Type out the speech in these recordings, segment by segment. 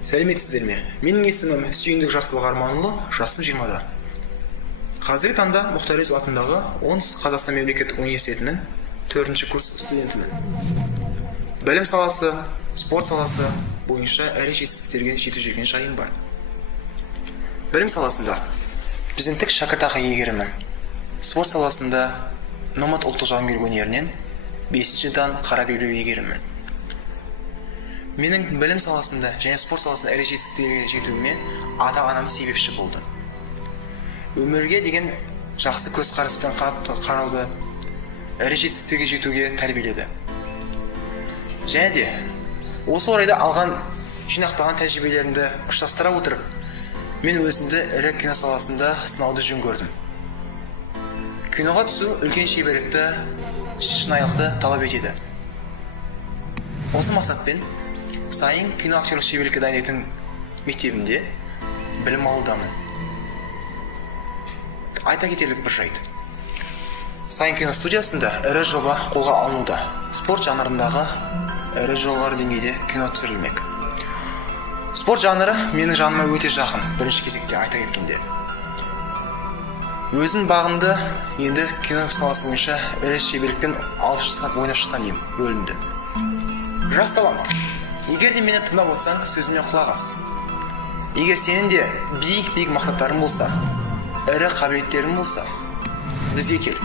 Сәлеметсіздер ме? Менің есімім Сүйіндік Жақсылық Арманұлы, жасым 20-да. Қазіргі таңда Мұхтар Әуезов атындағы Оңтүстік Қазақстан мемлекеттік университетінің 4-ші курс студентімін. Білім саласы, спорт саласы бойынша әрі жетістіктерге жетіп жүрген жайым бар. Білім саласында біздің тік шәкіртақы иегерімін. Спорт саласында Номад ұлттық жауынгерлік өнерінен 5-ші дан қара белбеу иегерімін. Менің білім саласында және спорт саласында әрі жетістіктерге жетуіме ата-анам себепші болды. Өмірге деген жақсы көзқараспен қарауды, әрі жетістіктерге жетуге тәрбиеледі. Және де осы орайда алған жинақтаған тәжірибелерімді ұштастыра отырып, мен өзімді ірі кино саласында сынауды жөн көрдім. Киноға түсу үлкен шеберлікті, шынайылықты талап етеді. Осы мақсатпен Сайын кино актерлік шеберлікке дайындайтын мектебінде білім алудамын. Айта кетерлік бір жайт. Сайын кино студиясында ірі жоба қолға алынуда. Спорт жанрындағы ірі жоғары деңгейде кино түсірілмек. Спорт жанры менің жаныма өте жақын, бірінші кезекте айта кеткенде. Өзім бағымды енді кино саласы бойынша ірі шеберлікпен алып шықсам, ойнап шықсам деймін рөлімді. Жас талант. Егер де мені тыңдап отырсаң, сөзіме құлақ ас. Егер сенің де биік мақсаттарың болса, ірі қабілеттерің болса, бізге кел.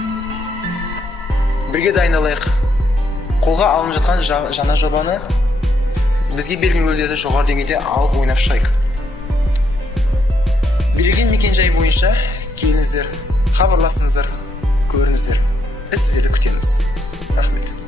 Бірге дайындалайық. Қолға алынып жатқан жаңа жобаны бізге берген рөлдерді жоғары деңгейде алып ойнап шығайық. Берілген мекен-жай бойынша келіңіздер, хабарласыңыздар, көріңіздер. Біз сіздерді күтеміз. Рахмет.